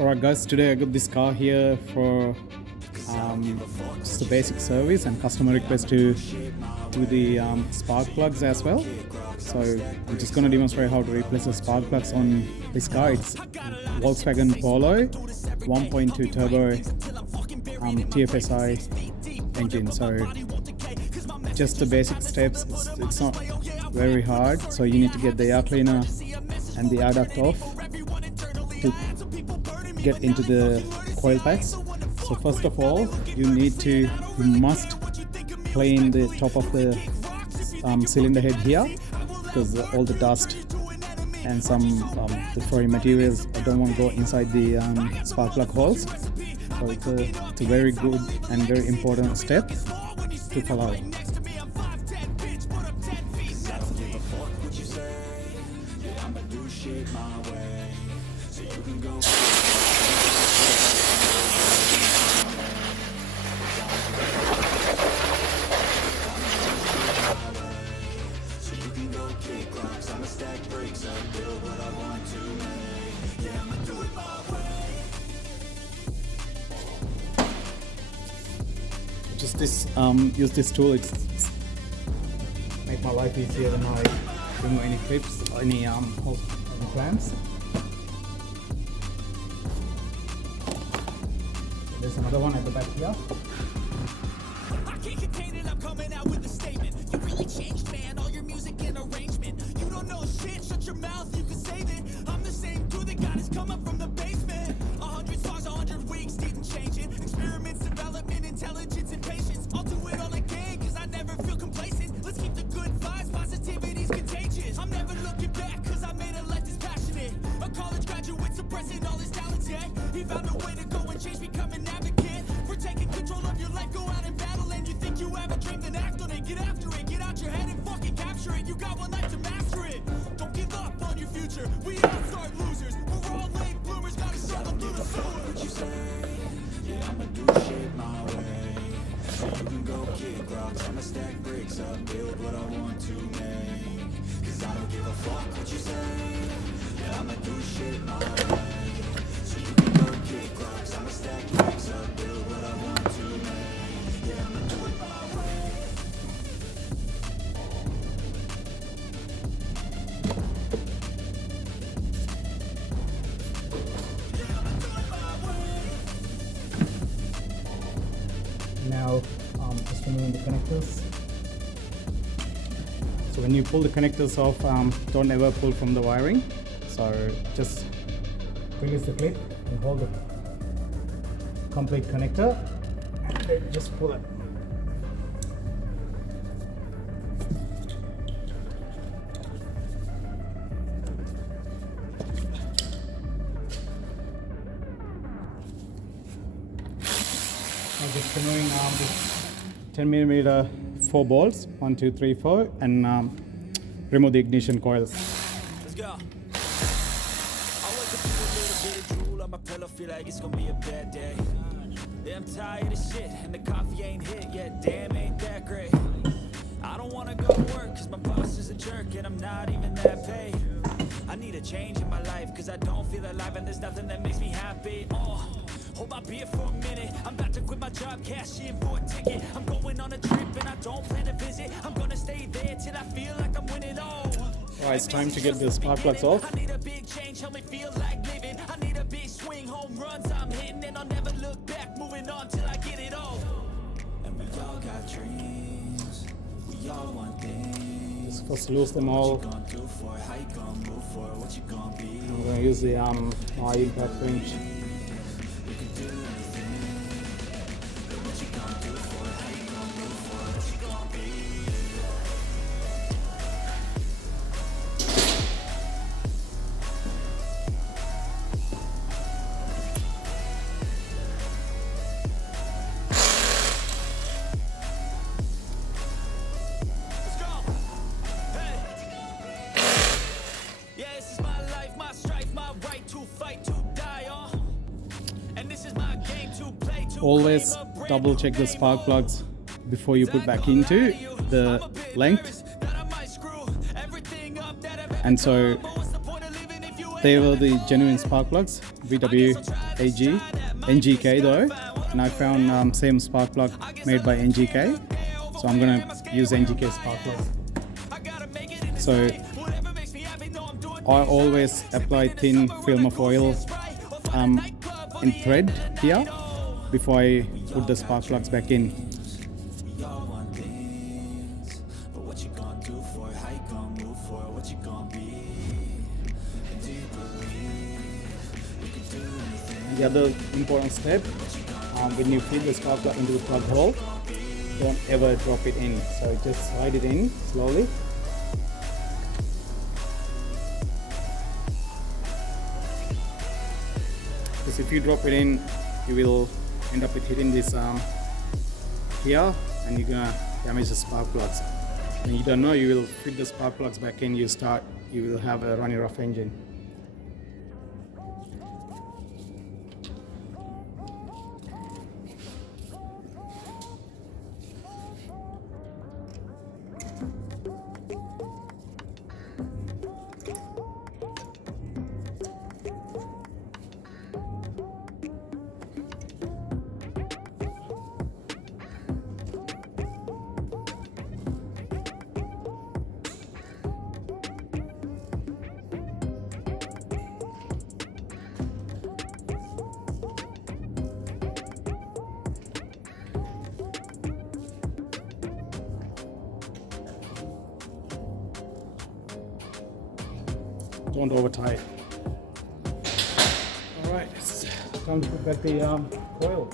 Alright guys, today I got this car here for just a basic service and customer request to do the spark plugs as well. So I'm just going to demonstrate how to replace the spark plugs on this car. It's Volkswagen Polo 1.2 turbo TFSI engine. So just the basic steps, it's not very hard. So you need to get the air cleaner and the air duct off to get into the coil packs. So first of all, you must clean the top of the cylinder head here, because all the dust and some the foreign materials don't want to go inside the spark plug holes. So it's a very good and very important step to follow. Just use this tool. It's make my life easier when I remove any clips, any holes, any clamps. There's another one at the back here. I can't contain it, I'm coming out with a statement. You really changed, man, all your music and arrangement. You don't know shit, shut your mouth, you can save it. I'm the same dude that got his come up from the basement. 100 songs, 100 weeks, didn't change it. Experiments, development, intelligence, and patience. I'll do it all again, cause I never feel complacent. Let's keep the good vibes, positivity's contagious. I'm never looking back, cause I made a life that's passionate. A college graduate suppressing all his talents, yeah. He found a way to go and change, become an advocate. For taking control of your life, go out and battle. And you think you have a dream, then act on it. Get after it, get out your head and fucking capture it. You got one life to master it. Don't give up on your future, we all start losers. We're all late bloomers, gotta struggle through the sewer. What you say? Yeah, I'ma do shit my way. So you can go kick rocks, I'ma stack bricks up, build what I want to make. Cause I don't give a fuck what you say. Yeah, I'ma do shit my way. So you can go kick rocks, I'ma stack bricks up, build what I want to make. Yeah, I'ma do it my way. Now just removing the connectors. So when you pull the connectors off, don't ever pull from the wiring. So just release the clip and hold the complete connector and then just pull it. I'm just removing this 10mm 4 bolts, 1, 2, 3, 4, and remove the ignition coils. Let's go. I wake up to a little bit of drool on my pillow, feel like it's gonna be a bad day. Yeah, I'm tired of shit, and the coffee ain't hit yet, damn, ain't that great. I don't wanna go to work, cause my boss is a jerk, and I'm not even that paid. I need a change in my life, cause I don't feel alive, and there's nothing that makes me happy. Oh, hold my beer for a minute, I'm about to quit my job, cash in for a ticket. I'm going on a trip, and I don't plan to visit. I'm gonna stay there till I feel like I'm winning all. Alright, it's time to get the spark plugs off. I need a big change, help me feel like living. I need a big swing, home runs I'm hitting, and I'll never look back, moving on till I get it all. And we all got dreams, we all want things. Just first lose them all. What you gonna do for it? How you gonna move for it? What you gonna be? I'm going to use the high impact wrench. You can do anything. What you gonna do for it? How you gonna move for it? What you gonna be? Let's go. Hey. Yeah, this is my life, my strife, my right to fight, to die on. And this is my game to play, to Always claim a brand double new check the name. spark plugs before you put back into the length. And so They were the genuine spark plugs, VW NGK though, and I found same spark plug made by NGK, so I'm gonna use NGK spark plugs. So I always apply thin film of oil in thread here before I put the spark plugs back in. The other important step, when you feed the spark plug into the plug hole, don't ever drop it in. So just slide it in slowly. Because if you drop it in, you will end up with hitting this here, and you're gonna damage the spark plugs. And you don't know, you will feed the spark plugs back in, you will have a runny rough engine. Don't over tie it. Alright, it's time to put back the coil.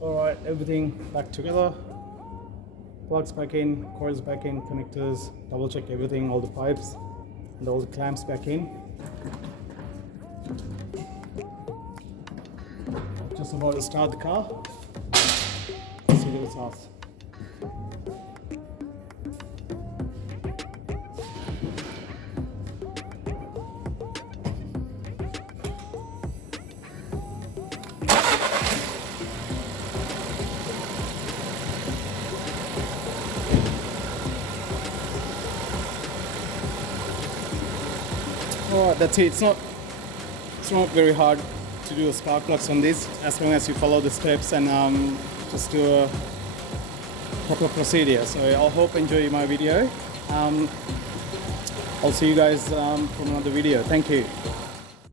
Alright, everything back together. Plugs back in, coils back in, connectors, double check everything, all the pipes and all the clamps back in. Just about to start the car. Let's see what it starts. Alright, that's it. It's not very hard to do a spark plugs on this, as long as you follow the steps and just do a proper procedure. So I hope you enjoy my video. I'll see you guys from another video. Thank you.